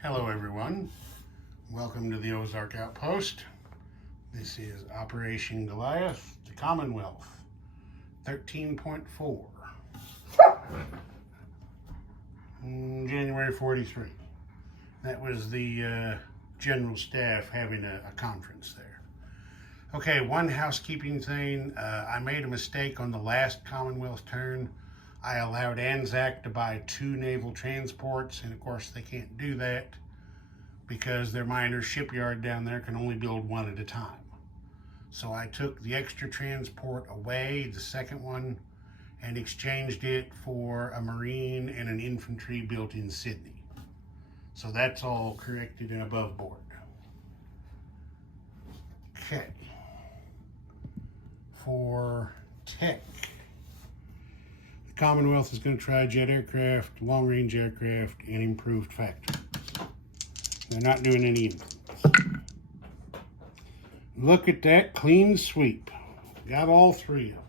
Hello everyone, welcome to the Ozark Outpost. This is Operation Goliath, the Commonwealth, 13.4, January 43. That was the General Staff having a conference there. Okay, one housekeeping thing, I made a mistake on the last Commonwealth turn. I allowed ANZAC to buy 2 naval transports, and of course they can't do that because their minor shipyard down there can only build 1 at a time. So I took the extra transport away, the second one, and exchanged it for a Marine and an infantry built in Sydney. So that's all corrected and above board. Okay. For tech, Commonwealth is going to try jet aircraft, long-range aircraft, and improved factories. They're not doing any influence. Look at that clean sweep. Got all 3 of them.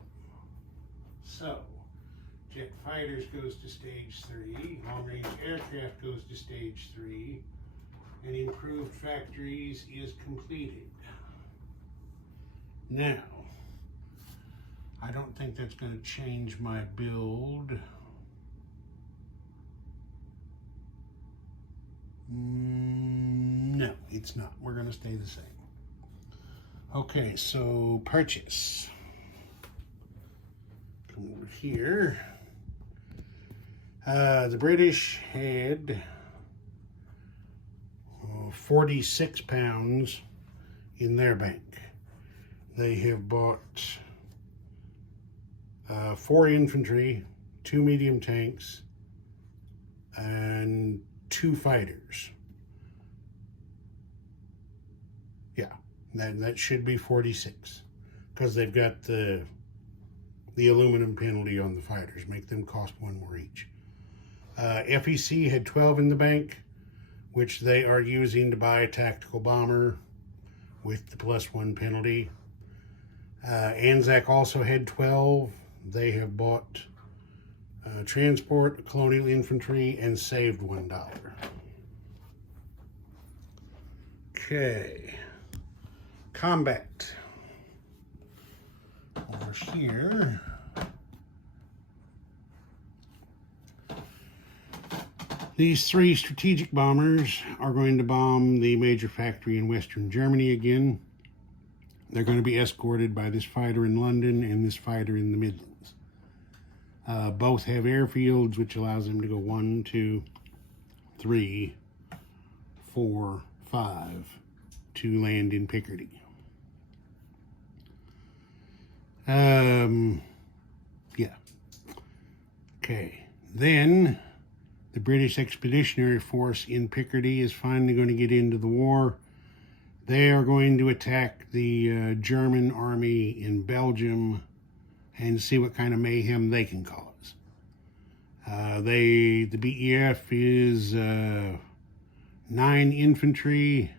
So, jet fighters goes to stage 3, long-range aircraft goes to stage 3, and improved factories is completed. Now, I don't think that's going to change my build. No, it's not. We're going to stay the same. Okay, so purchase. Come over here. The British had 46 pounds in their bank. They have bought 4 infantry, 2 medium tanks, and 2 fighters. Yeah, that should be 46, because they've got the aluminum penalty on the fighters, make them cost 1 more each. FEC had 12 in the bank, which they are using to buy a tactical bomber with the +1 penalty. ANZAC also had 12. They have bought transport, colonial infantry, and saved $1. Okay. Combat. Over here. These 3 strategic bombers are going to bomb the major factory in Western Germany again. They're going to be escorted by this fighter in London and this fighter in the Midlands. Both have airfields, which allows them to go 1, 2, 3, 4, 5 to land in Picardy. Yeah. Okay. Then the British Expeditionary Force in Picardy is finally going to get into the war. They are going to attack the German army in Belgium and see what kind of mayhem they can cause. The BEF is 9 infantry,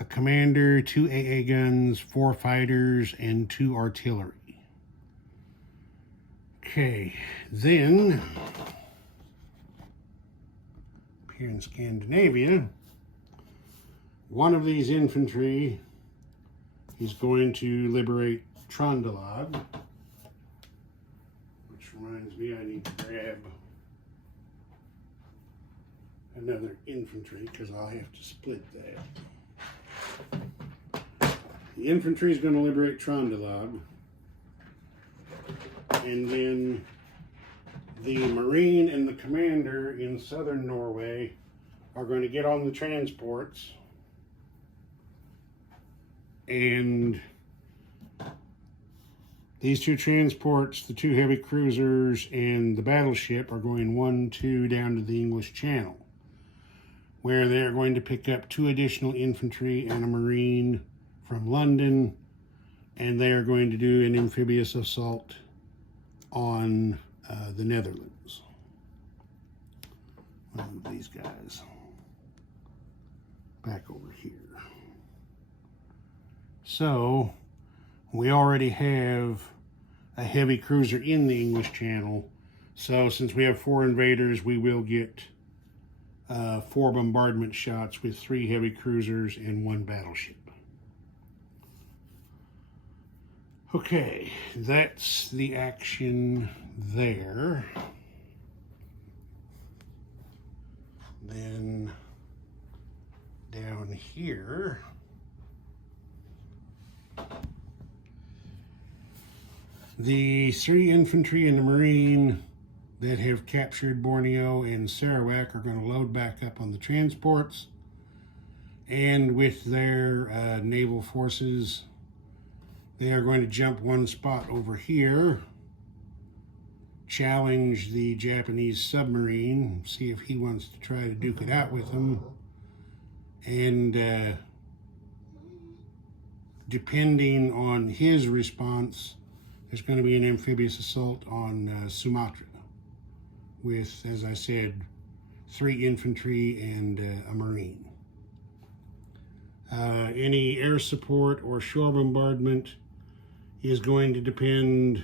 a commander, 2 AA guns, 4 fighters, and 2 artillery. Okay, then up here in Scandinavia, one of these infantry is going to liberate Trondelag, which reminds me I need to grab another infantry because I'll have to split that. The infantry is going to liberate Trondelag, and then the Marine and the commander in southern Norway are going to get on the transports, and these 2 transports, the 2 heavy cruisers and the battleship, are going 1, 2 down to the English Channel, where they're going to pick up 2 additional infantry and a Marine from London, and they are going to do an amphibious assault on the Netherlands. I'll move these guys back over here. So, we already have a heavy cruiser in the English Channel, so since we have 4 invaders, we will get 4 bombardment shots with 3 heavy cruisers and 1 battleship. Okay, that's the action there. Then down here, the 3 infantry and the Marine that have captured Borneo and Sarawak are going to load back up on the transports, and with their naval forces, they are going to jump 1 spot over here, challenge the Japanese submarine, see if he wants to try to duke it out with them, and depending on his response, there's going to be an amphibious assault on Sumatra with, as I said, 3 infantry and a Marine. Any air support or shore bombardment is going to depend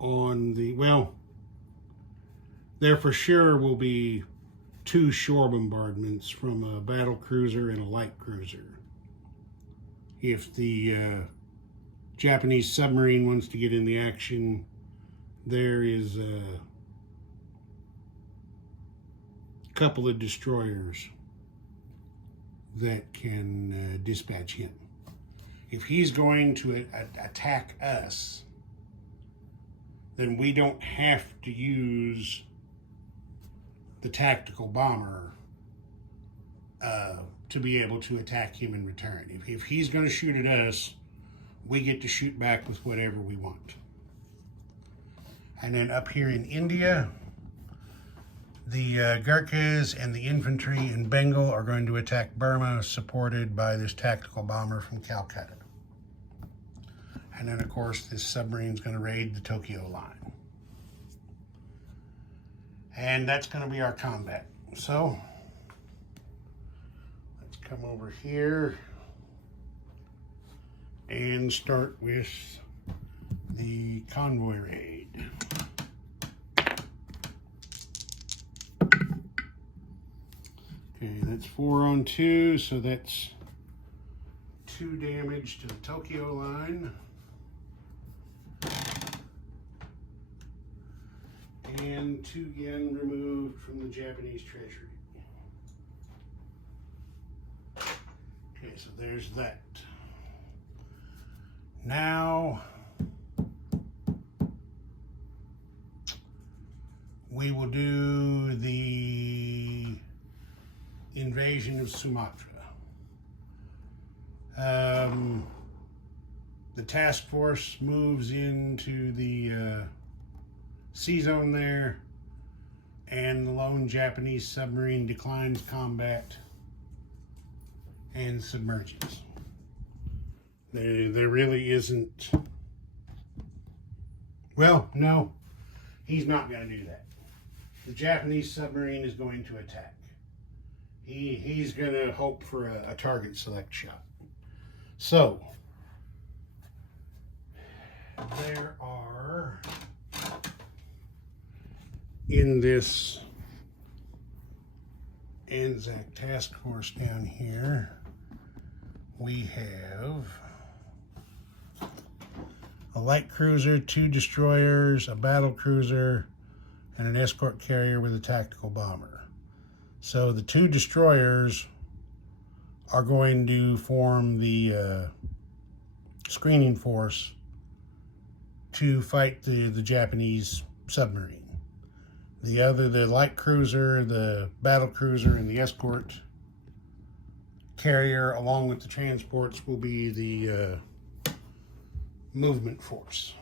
on the, well, there for sure will be 2 shore bombardments from a battle cruiser and a light cruiser. If the Japanese submarine wants to get in the action, there is a couple of destroyers that can dispatch him. If he's going to attack us, then we don't have to use the tactical bomber to be able to attack him in return. If he's going to shoot at us, we get to shoot back with whatever we want. And then up here in India, the Gurkhas and the infantry in Bengal are going to attack Burma, supported by this tactical bomber from Calcutta. And then, of course, this submarine is going to raid the Tokyo line. And that's going to be our combat. So, let's come over here and start with the convoy raid. Okay, that's 4 on 2, so that's 2 damage to the Tokyo line. And 2 yen removed from the Japanese treasury. Okay, so there's that. Now, we will do the invasion of Sumatra. The task force moves into the sea zone there, and the lone Japanese submarine declines combat and submerges. There really isn't, well, no, he's not going to do that. The Japanese submarine is going to attack. He's going to hope for a target select shot. So, there are, in this Anzac task force down here, we have a light cruiser, 2 destroyers, a battle cruiser, and an escort carrier with a tactical bomber. So the 2 destroyers are going to form the screening force to fight the Japanese submarine. The light cruiser, the battle cruiser, and the escort carrier, along with the transports, will be the movement force.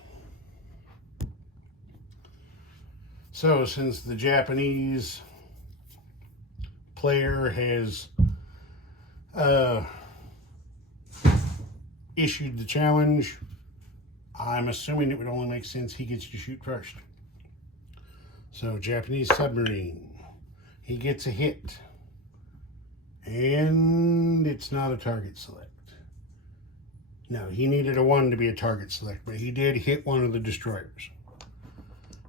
So, since the Japanese player has issued the challenge, I'm assuming it would only make sense he gets to shoot first. So, Japanese submarine, he gets a hit, and it's not a target select. No, he needed a 1 to be a target select, but he did hit one of the destroyers.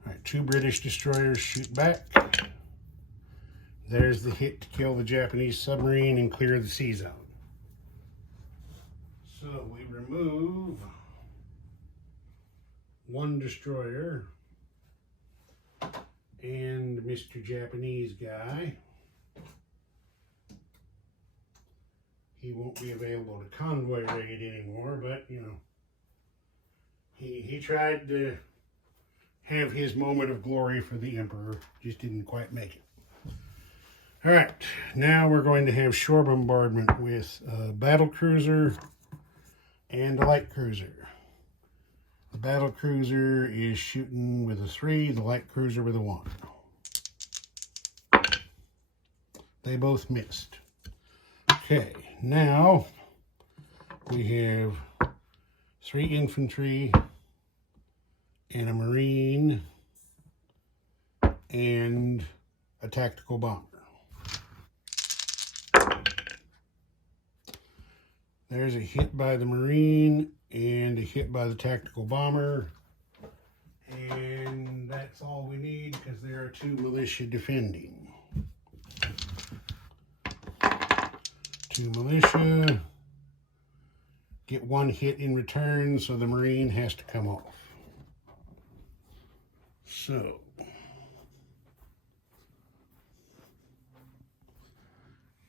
All right, 2 British destroyers shoot back, There's the hit to kill the Japanese submarine and clear the sea zone. So we remove one destroyer and Mr. Japanese guy. He won't be available to convoy raid anymore, but you know, he tried to have his moment of glory for the Emperor, just didn't quite make it. All right, now we're going to have shore bombardment with a battle cruiser and a light cruiser. The battle cruiser is shooting with a 3, the light cruiser with a 1. They both missed. Okay, now we have 3 infantry and a marine and a tactical bomber. There's a hit by the marine and a hit by the tactical bomber. And that's all we need because there are 2 militia defending. 2 militia get 1 hit in return, so the marine has to come off. So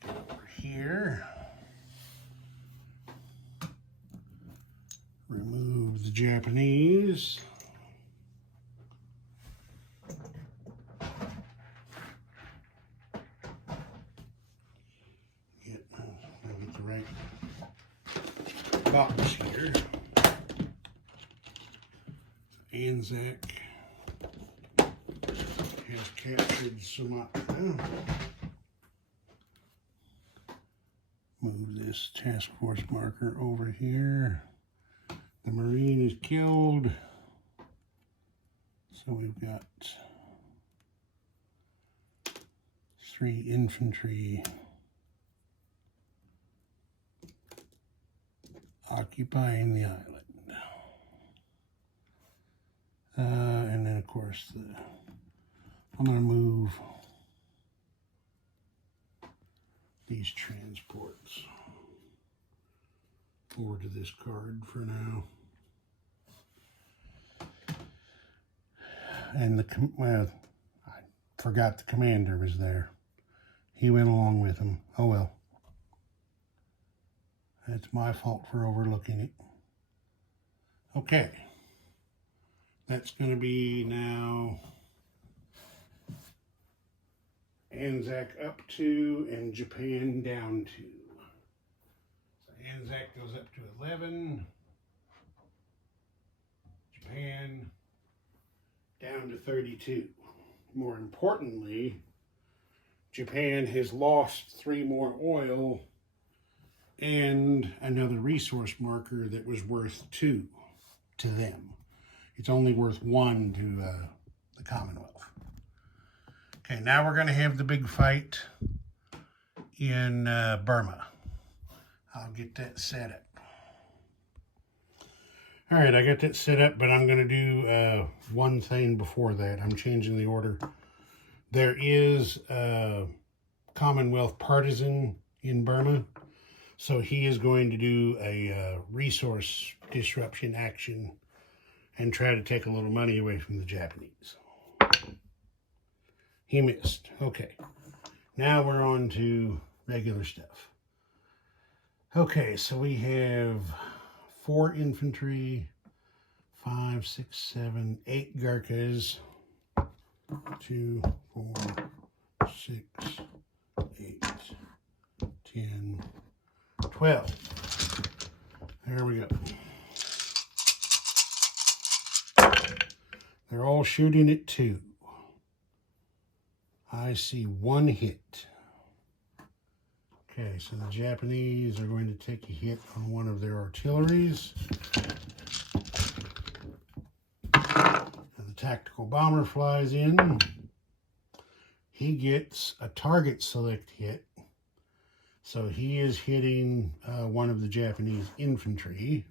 get over here, remove the Japanese. Get the right box here. Anzac has captured Sumatra. Move this task force marker over here. The marine is killed. So we've got 3 infantry occupying the island. And then of course I'm going to move these transports over to this card for now. And well, I forgot the commander was there. He went along with him. Oh well. That's my fault for overlooking it. Okay. That's going to be now Anzac up to and Japan down to. So Anzac goes up to 11. Japan down to 32. More importantly, Japan has lost 3 more oil and another resource marker that was worth 2 to them. It's only worth 1 to the Commonwealth. Okay, now we're going to have the big fight in Burma. I'll get that set up. All right, I got that set up, but I'm going to do one thing before that. I'm changing the order. There is a Commonwealth partisan in Burma, so he is going to do a resource disruption action and try to take a little money away from the Japanese. He missed. Okay. Now we're on to regular stuff. Okay, so we have 4 infantry, 5, 6, 7, 8 Gurkhas. 2, 4, 6, 8, 10, 12. There we go. They're all shooting at 2. I see 1 hit. Okay, so the Japanese are going to take a hit on one of their artilleries. And the tactical bomber flies in. He gets a target select hit. So he is hitting one of the Japanese infantry.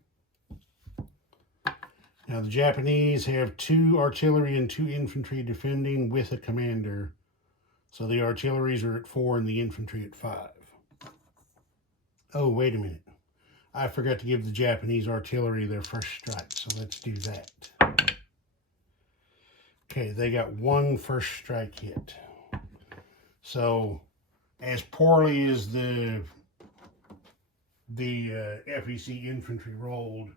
Now the Japanese have 2 artillery and 2 infantry defending with a commander. So the artilleries are at 4 and the infantry at 5. Oh, wait a minute. I forgot to give the Japanese artillery their first strike, so let's do that. Okay, they got 1 first strike hit. So, as poorly as the FEC infantry rolled,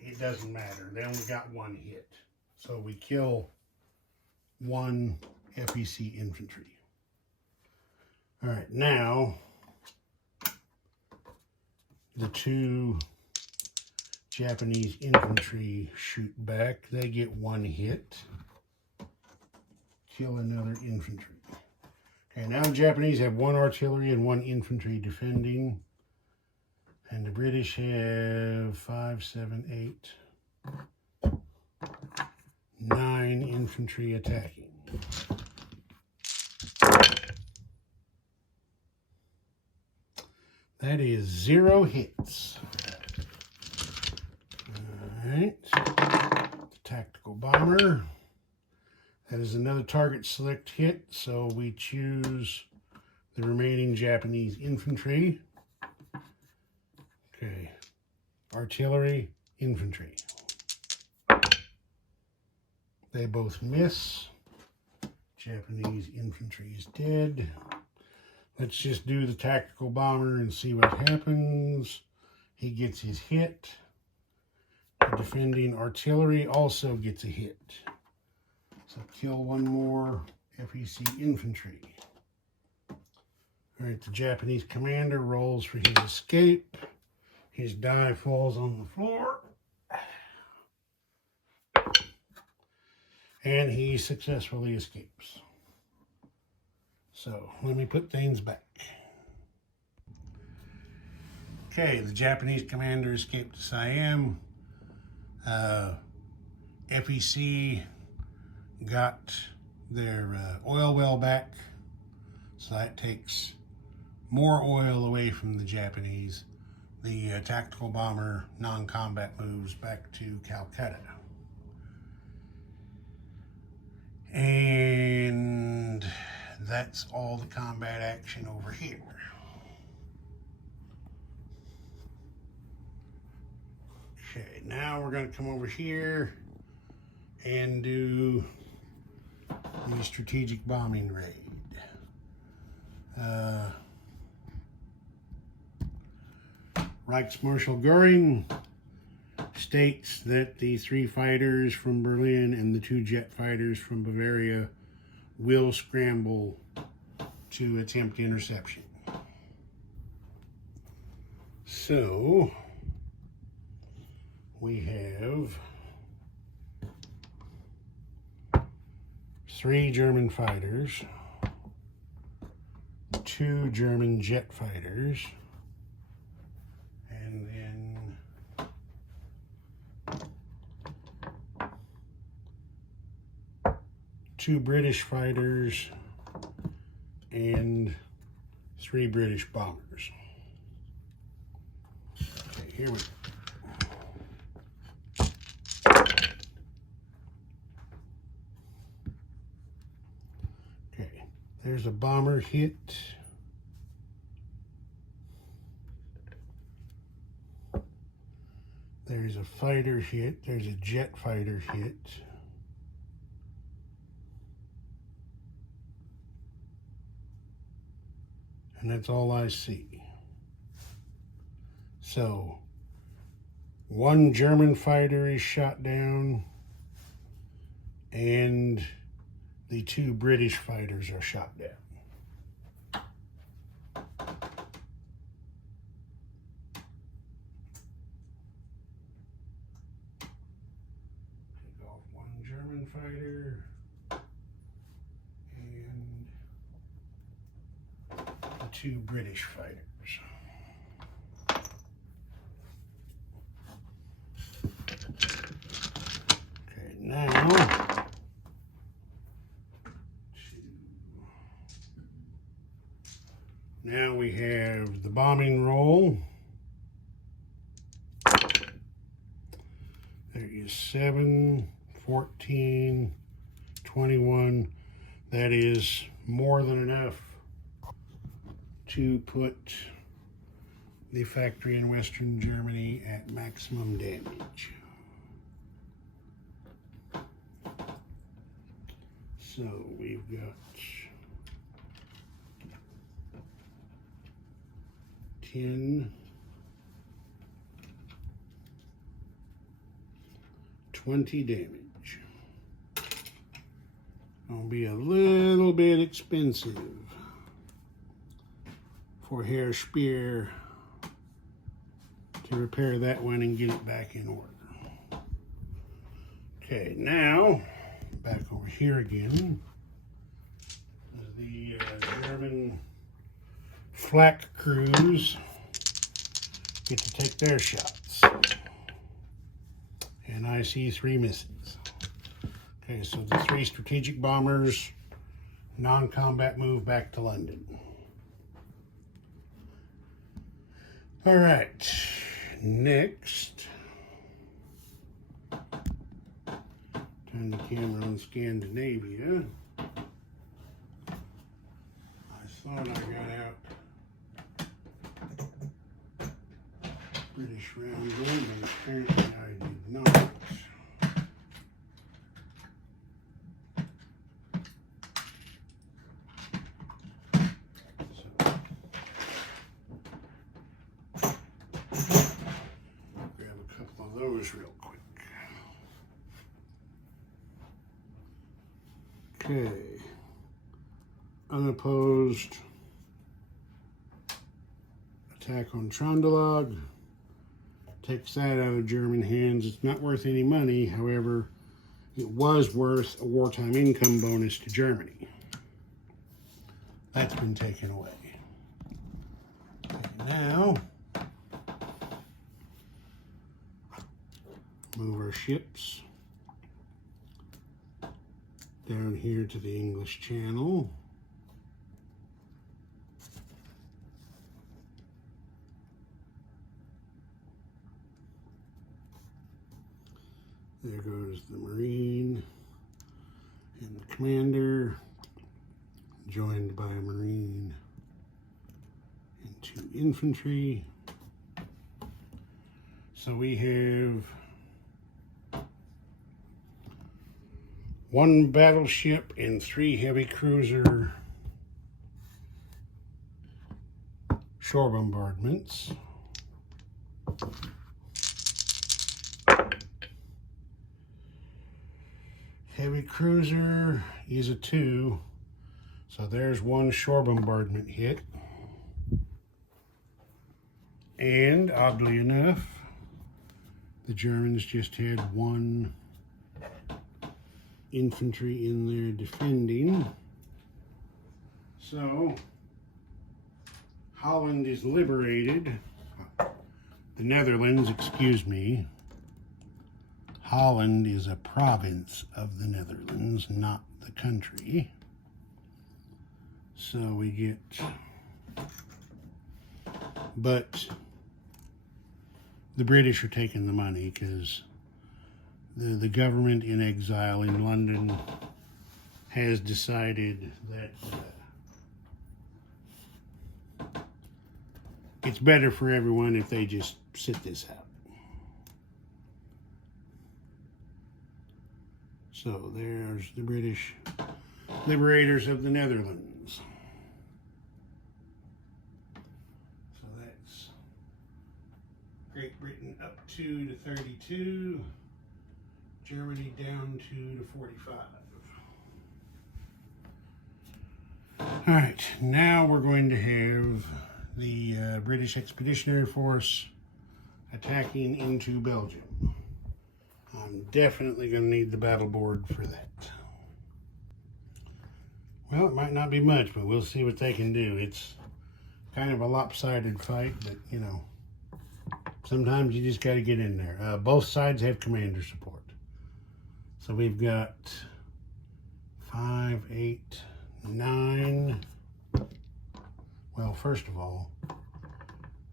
it doesn't matter. They only got 1 hit. So we kill 1 FEC infantry. All right, now the 2 Japanese infantry shoot back. They get 1 hit. Kill another infantry. Okay, now the Japanese have 1 artillery and 1 infantry defending. And the British have 5, 7, 8, 9 infantry attacking. That is 0 hits. All right. The tactical bomber. That is another target select hit, so we choose the remaining Japanese infantry. Okay. Artillery, infantry. They both miss. Japanese infantry is dead. Let's just do the tactical bomber and see what happens. He gets his hit. The defending artillery also gets a hit. So kill 1 more FEC infantry. All right, the Japanese commander rolls for his escape. His die falls on the floor. And he successfully escapes. So let me put things back. Okay, the Japanese commander escaped to Siam. FEC got their oil well back, so that takes more oil away from the Japanese. The tactical bomber non-combat moves back to Calcutta. And that's all the combat action over here. Okay, now we're going to come over here and do the strategic bombing raid. Reichsmarshal Göring states that the 3 fighters from Berlin and the 2 jet fighters from Bavaria will scramble to attempt interception. So we have 3 German fighters, 2 German jet fighters, and then 2 British fighters and 3 British bombers. Okay, here we go. Okay, there's a bomber hit. There's a fighter hit. There's a jet fighter hit. And that's all I see. So, 1 German fighter is shot down, and the 2 British fighters are shot down. Take off 1 German fighter. And 2 British fighters. Okay, now we have the bombing roll. There is 7, 14, 21. That is more than enough to put the factory in Western Germany at maximum damage. So we've got 10, 20 damage. Gonna be a little bit expensive for Herr Speer to repair that one and get it back in order. Okay, now back over here again. The German flak crews get to take their shots. And I see 3 misses. Okay, so the 3 strategic bombers, non-combat move back to London. All right, next. Turn the camera on Scandinavia. I thought I got out British round one, but apparently I did not. Grab a couple of those real quick. Okay, unopposed attack on Trondelag. Takes that out of German hands. It's not worth any money, however, it was worth a wartime income bonus to Germany. That's been taken away. Okay, now, move our ships down here to the English Channel. There goes the Marine and the commander, joined by a Marine and 2 infantry. So we have 1 battleship and 3 heavy cruiser shore bombardments. Heavy cruiser is a 2, so there's 1 shore bombardment hit. And oddly enough, the Germans just had 1 infantry in there defending. So Holland is liberated. The Netherlands, excuse me. Holland is a province of the Netherlands, not the country. So we get, but the British are taking the money because the government in exile in London has decided that it's better for everyone if they just sit this out. So there's the British liberators of the Netherlands. So that's Great Britain up 2 to 32, Germany down 2 to 45. All right, now we're going to have the British Expeditionary Force attacking into Belgium. I'm definitely going to need the battle board for that. Well, it might not be much, but we'll see what they can do. It's kind of a lopsided fight, but, you know, sometimes you just got to get in there. Both sides have commander support. So we've got 5, 8, 9. Well, first of all,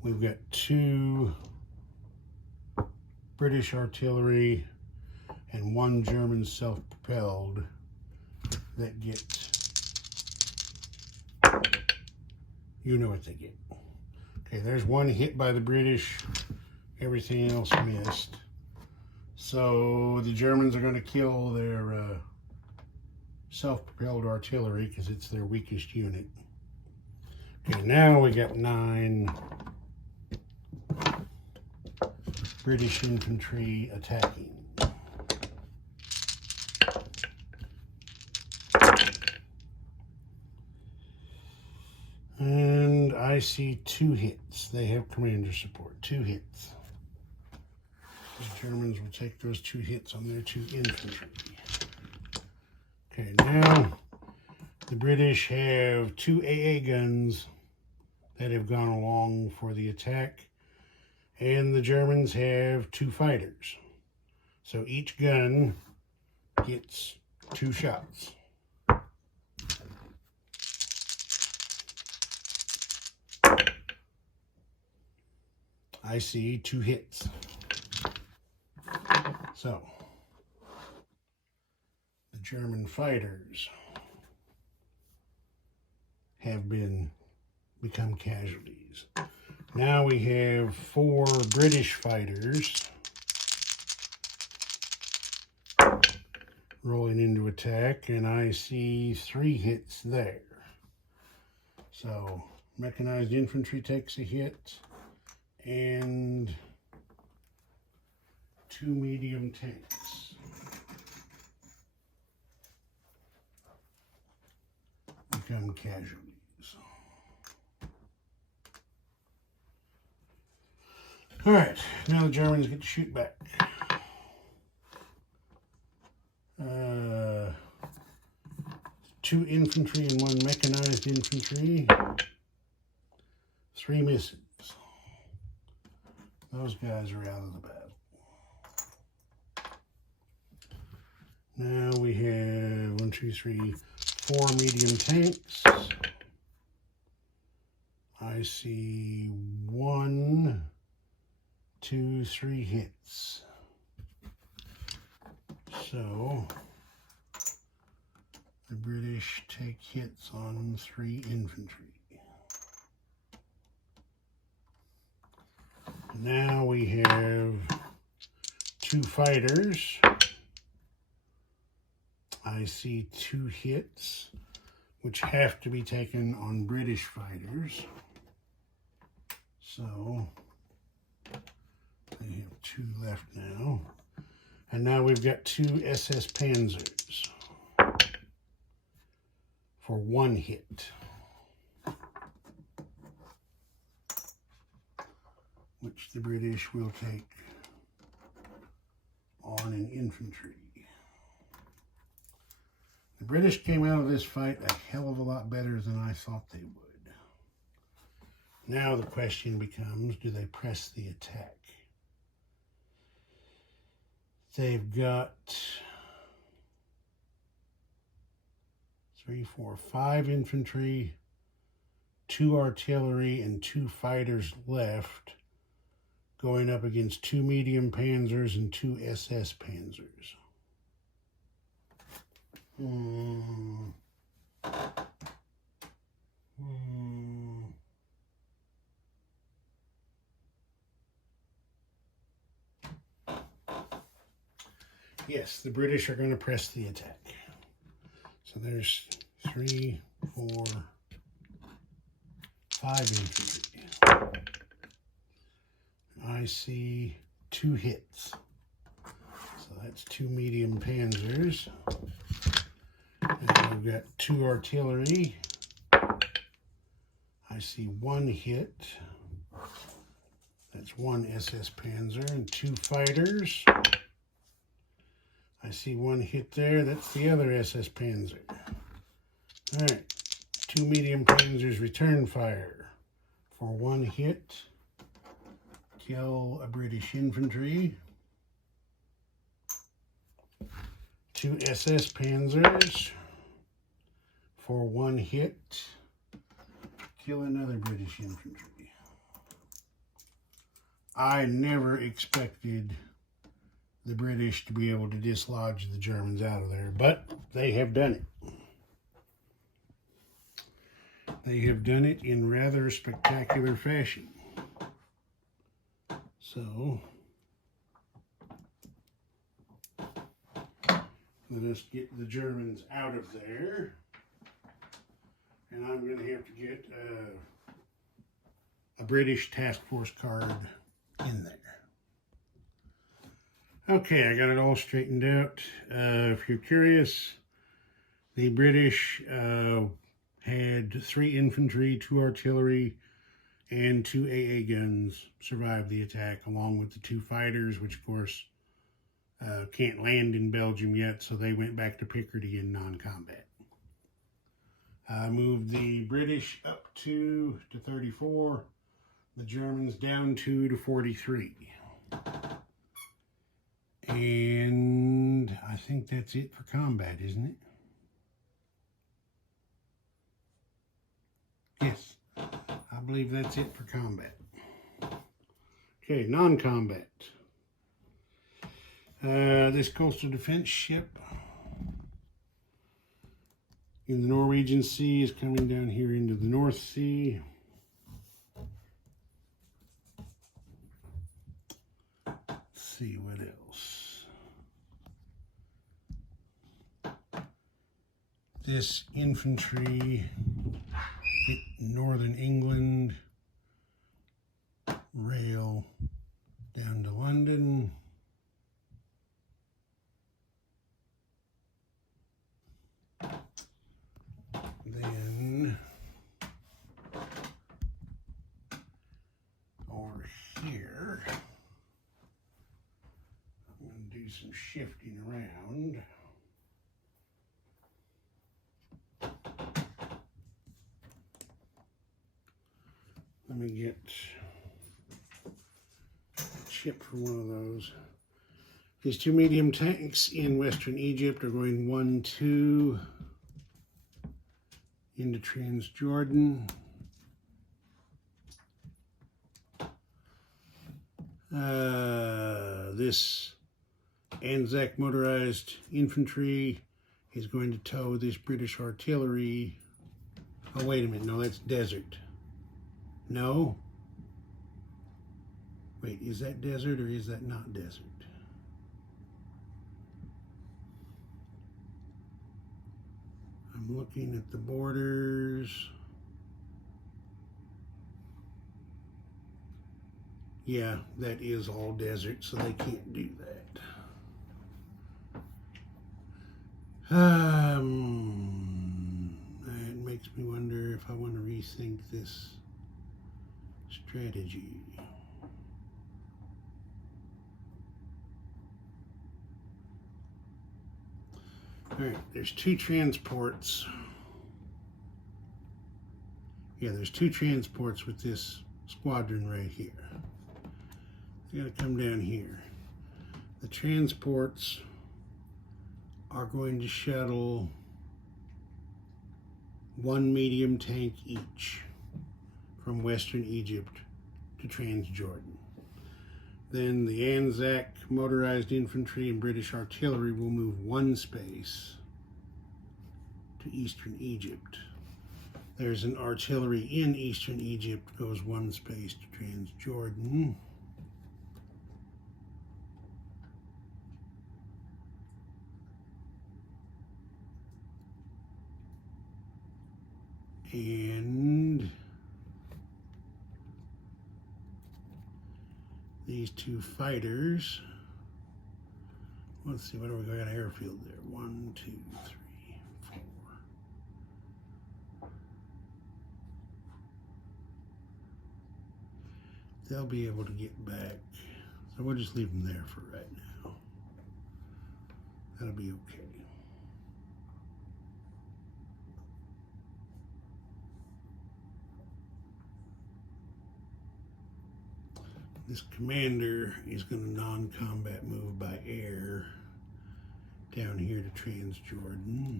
we've got 2 British artillery and 1 German self-propelled that get you know what they get. Okay, there's one hit by the British. Everything else missed. So the Germans are going to kill their self-propelled artillery because it's their weakest unit. Okay, now we got 9 British infantry attacking. And I see 2 hits. They have commander support. 2 hits. The Germans will take those 2 hits on their 2 infantry. Okay, now the British have 2 AA guns that have gone along for the attack, and the Germans have 2 fighters. So each gun gets 2 shots. I see 2 hits. So, the German fighters have become casualties. Now we have 4 British fighters rolling into attack, and I see 3 hits there. So, mechanized infantry takes a hit, and 2 medium tanks become casualties. All right, now the Germans get to shoot back. 2 infantry and 1 mechanized infantry. 3 misses. Those guys are out of the battle. Now we have 1, 2, 3, 4 medium tanks. I see 1, 2, 3 hits. So the British take hits on 3 infantry. Now we have 2 fighters. I see 2 hits, which have to be taken on British fighters. So they have 2 left now. And now we've got 2 SS Panzers for 1 hit, which the British will take on an infantry. The British came out of this fight a hell of a lot better than I thought they would. Now the question becomes, do they press the attack? They've got 3, 4, 5 infantry, 2 artillery, and 2 fighters left, going up against 2 medium panzers and 2 SS Panzers. Yes, the British are going to press the attack. So there's 3, 4, 5 infantry. I see 2 hits. So that's 2 medium panzers. And we've got 2 artillery. I see 1 hit. That's 1 SS Panzer and 2 fighters. I see 1 hit there. That's the other SS Panzer. All right. 2 medium panzers return fire for 1 hit. Kill a British infantry. 2 SS Panzers for 1 hit. Kill another British infantry. I never expected the British to be able to dislodge the Germans out of there, but they have done it. they have done it in rather spectacular fashion. So, let us get the Germans out of there. And I'm going to have to get a British task force card in there. Okay, I got it all straightened out. If you're curious, the British had 3 infantry, 2 artillery, and 2 AA guns survive the attack, along with the 2 fighters, which of course can't land in Belgium yet, so they went back to Picardy in non-combat. I moved the British up 2 to 34, the Germans down 2 to 43. And I think that's it for combat, isn't it? Yes, I believe that's it for combat. Okay, non-combat. This coastal defense ship in the Norwegian Sea is coming down here into the North Sea. Let's see what else. This infantry hit northern England, rail down to London. Then over here, I'm going to do some shifting around. Let me get a chip for one of those. These 2 medium tanks in Western Egypt are going 1-2 into Transjordan. This Anzac motorized infantry is going to tow this British artillery. Oh, wait a minute. No, that's desert. No? Wait, is that desert or is that not desert? I'm looking at the borders. Yeah, that is all desert, so they can't do that. That makes me wonder if I want to rethink this strategy. All right, there's 2 transports. Yeah, there's 2 transports with this squadron right here. They gotta come down here. The transports are going to shuttle 1 medium tank each from Western Egypt to Transjordan. Then the Anzac motorized infantry and British artillery will move 1 space to Eastern Egypt. There's an artillery in Eastern Egypt, goes 1 space to Transjordan. And these 2 fighters, let's see, what do we got? An airfield there. 1, 2, 3, 4. They'll be able to get back. So we'll just leave them there for right now. That'll be okay. This commander is going to non-combat move by air down here to Transjordan.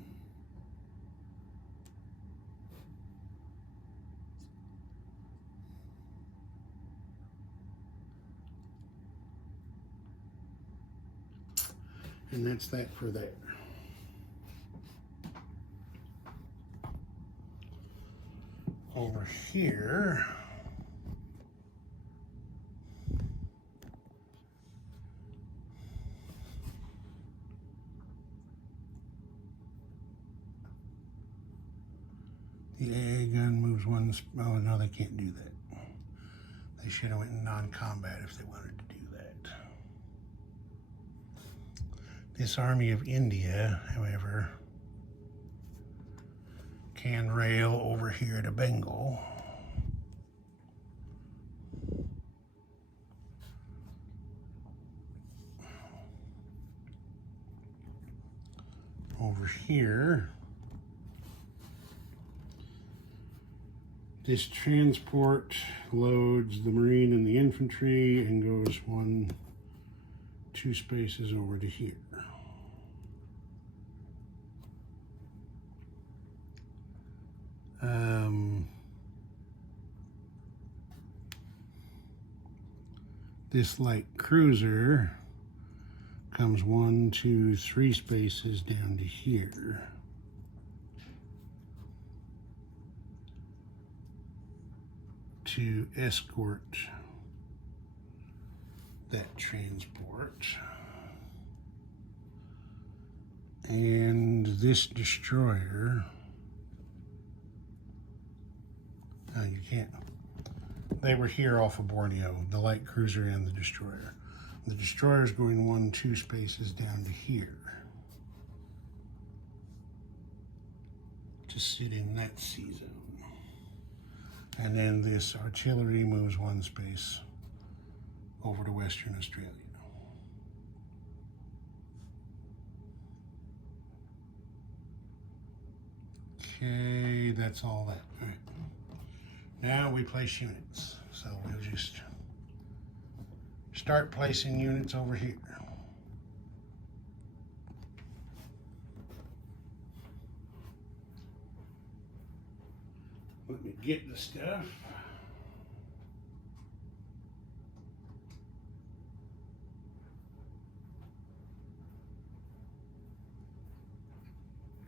And that's that for that. over here, the AA gun moves one. Oh no, they can't do that. They should have went in non-combat if they wanted to do that. This Army of India, however, can rail over here to Bengal. Over here, this transport loads the Marine and the infantry and goes 2 spaces over to here. This light cruiser comes 1, 2, 3 spaces down to here. To escort that transport. And this destroyer, oh, you can't. They were here off of Borneo, the light cruiser and the destroyer. The destroyer is going 1, 2 spaces down to here to sit in that sea zone. And then this artillery moves 1 space over to Western Australia. Okay, that's all that. All right. Now we place units. So we'll just start placing units over here. Let me get the stuff.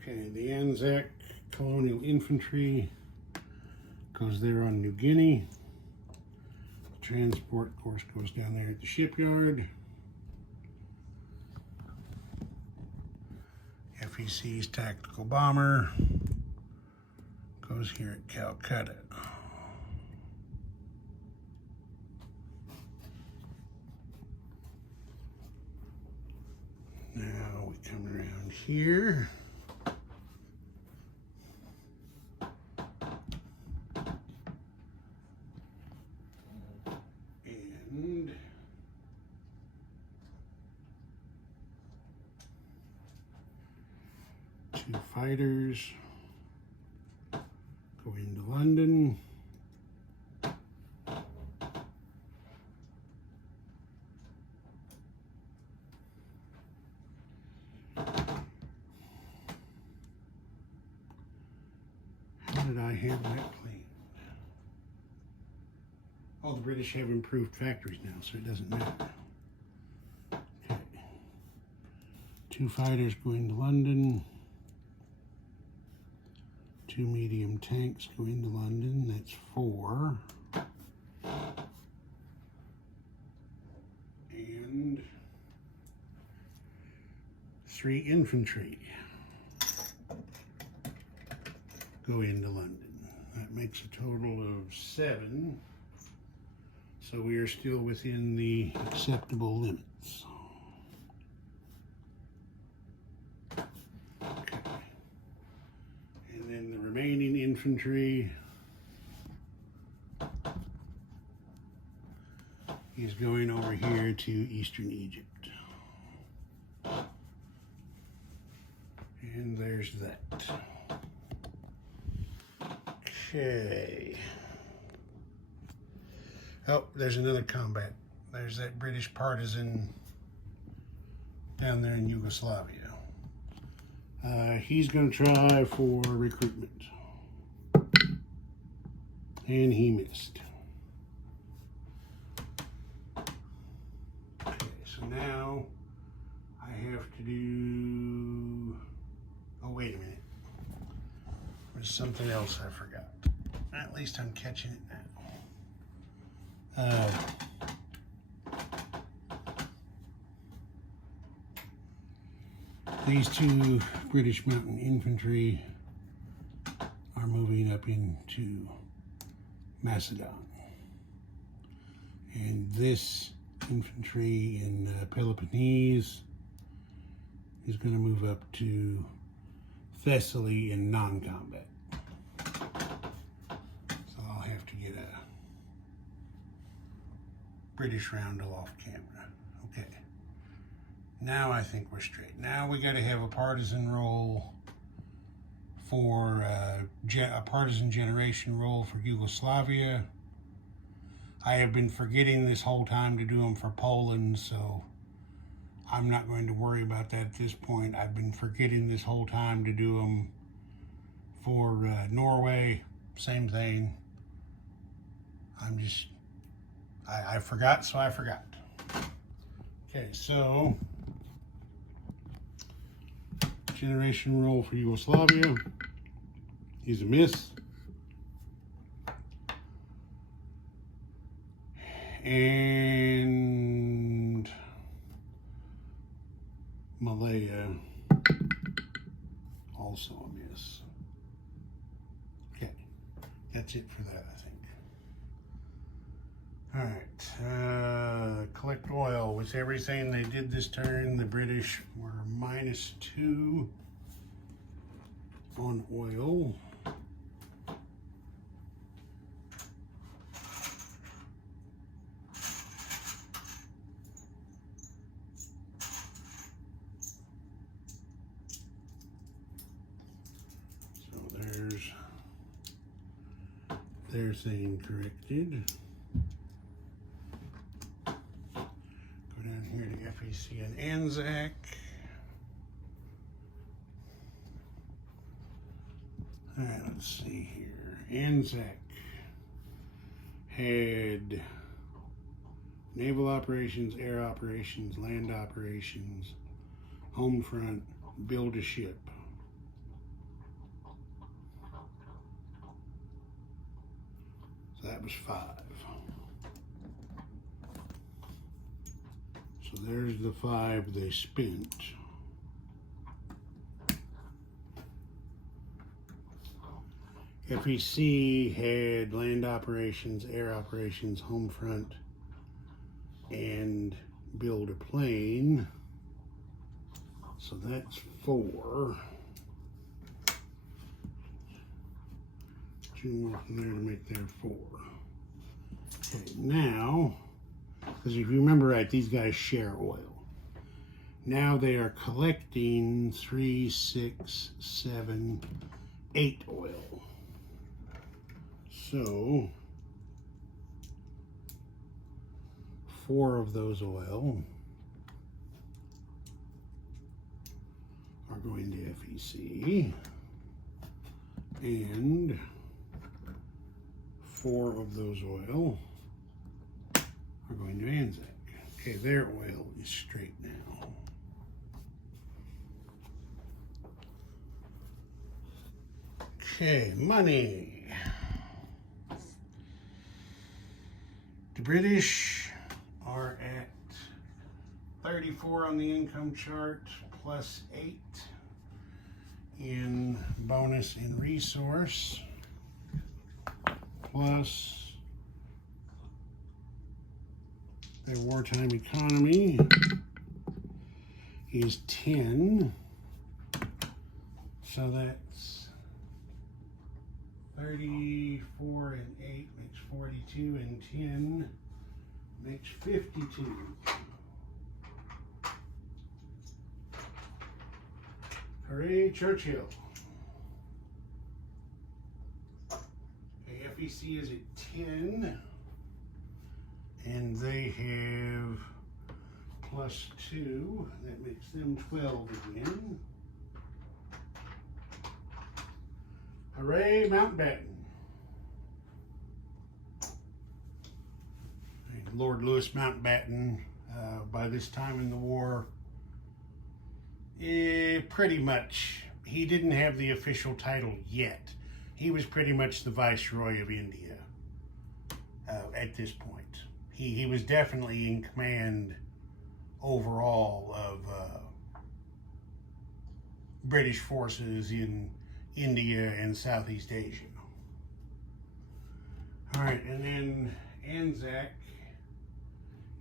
Okay, the Anzac Colonial Infantry goes there on New Guinea. The transport, of course, goes down there at the shipyard. FEC's tactical bomber goes here at Calcutta. Now we come around here. And two fighters go into London. How did I have that plane? Oh, the British have improved factories now, so it doesn't matter. Okay. Two fighters going to London. Two medium tanks going to London. That's 4. And 3 infantry go into London. That makes a total of 7. So we are still within the acceptable limits. Okay. And then the remaining infantry is going over here to Eastern Egypt. And there's that. Okay. Oh, there's another combat. There's that British partisan down there in Yugoslavia. He's going to try for recruitment. And he missed. Okay, so now I have to do... Oh, wait a minute. There's something else I forgot. At least I'm catching it now. These two British Mountain Infantry are moving up into Macedon. And this infantry in Peloponnese is going to move up to Thessaly in non-combat. So I'll have to get a British roundel off camera. Okay. Now I think we're straight. Now we got to have a partisan roll for a partisan generation roll for Yugoslavia. I have been forgetting this whole time to do them for Poland, so I'm not going to worry about that at this point. I've been forgetting this whole time to do them for Norway. Same thing. I forgot, so I forgot. Okay, so generation roll for Yugoslavia is a miss. And Malaya, also a miss. Okay, that's it for that, I think. All right, collect oil. With everything they did this turn, the British were -2 on oil. Their thing corrected. Go down here to FEC and Anzac. All right, let's see here. Anzac had naval operations, air operations, land operations, home front, build a ship. That was 5. So there's the 5 they spent. FEC had land operations, air operations, home front, and build a plane. So that's 4. More from there to make there 4. Okay, now, because if you remember right, these guys share oil. Now they are collecting 3, 6, 7, 8 oil. So 4 of those oil are going to FEC, and 4 of those oil are going to Anzac. Okay, their oil is straight now. Okay, money. The British are at 34 on the income chart, plus 8 in bonus and resource, plus their wartime economy is 10. So that's 34 and 8 makes 42, and 10 makes 52. Hooray, Churchill. FEC is at 10, and they have plus 2. That makes them 12 again. Hooray, Mountbatten. Lord Louis Mountbatten, by this time in the war, pretty much, he didn't have the official title yet, he was pretty much the viceroy of India at this point. He was definitely in command overall of British forces in India and Southeast Asia. All right, and then Anzac,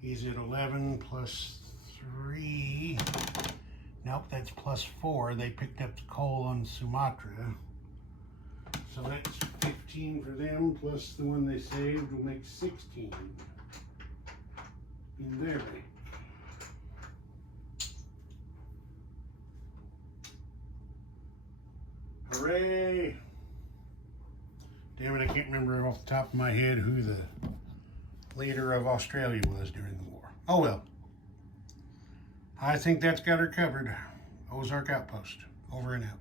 he's at 11 plus 3. Nope, that's plus 4. They picked up the coal on Sumatra. So that's 15 for them, plus the one they saved will make 16 in their bank. Hooray! Damn it, I can't remember off the top of my head who the leader of Australia was during the war. Oh well. I think that's got her covered. Ozark Outpost. Over and out.